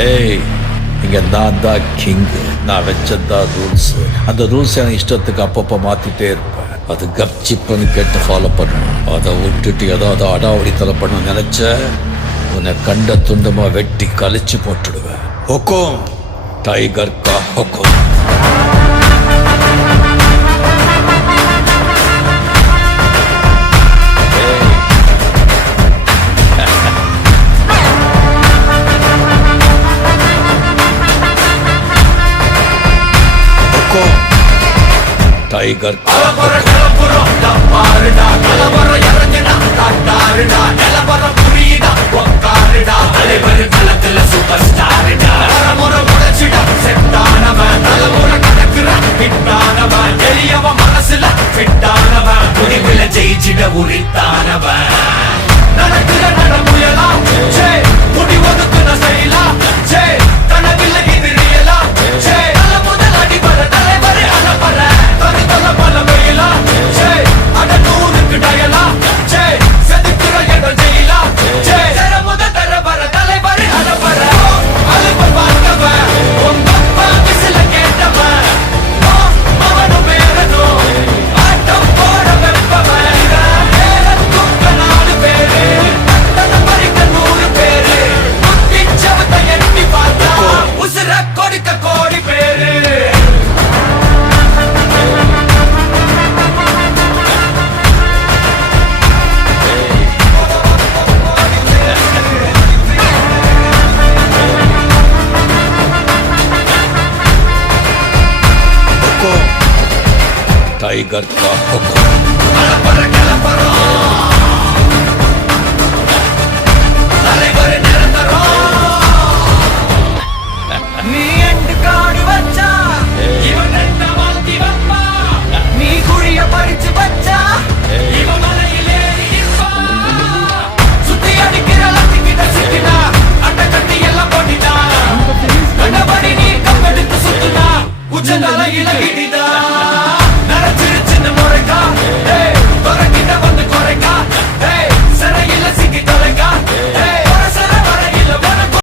ஏய், இங்க நான் தான் கிங்கு. நான் வச்சதான் ரூல்ஸ். அந்த ரூல்ஸ் எனக்கு இஷ்டத்துக்கு அப்பப்போ மாத்திட்டே இருப்பேன். அது கப்சிப்புன்னு கேட்டு ஃபாலோ பண்ணணும். அதை விட்டுட்டு ஏதாவது அடாவடித்தலை பண்ண நினைச்ச உன்னை கண்ட துண்டமா வெட்டி கழிச்சு போட்டுடுவேன். ஹொக்கும், டைகர் கா ஹொக்கும். டைகர் மனசுல ஜெயிச்சிட உரித்தானவன் நடக்குற நடமுயலா முடிவதுக்கு செய்யலா கனவில்ல எதிரியலா முதலாடி வர தலைவரை அலப்பற தனித்தல பல வெயிலா அட நூறுக்கு டயலா செதுக்குற இடம் ஜெயிலா முத தர வர தலைவரை அலப்பற அலுப்ப பார்த்தவன் உங்க விசில கேட்டவன் அவனும் பேரனும் ஆட்டம் போட வெப்பவன் பேரத்துக்க 4 பேரு பறிக்க 100 பேரு முத்திச்சவத்தை எட்டி பார்த்தா உசுர கொடுக்க கோடி பேரு. டைகர் கா ஹொக்கும்.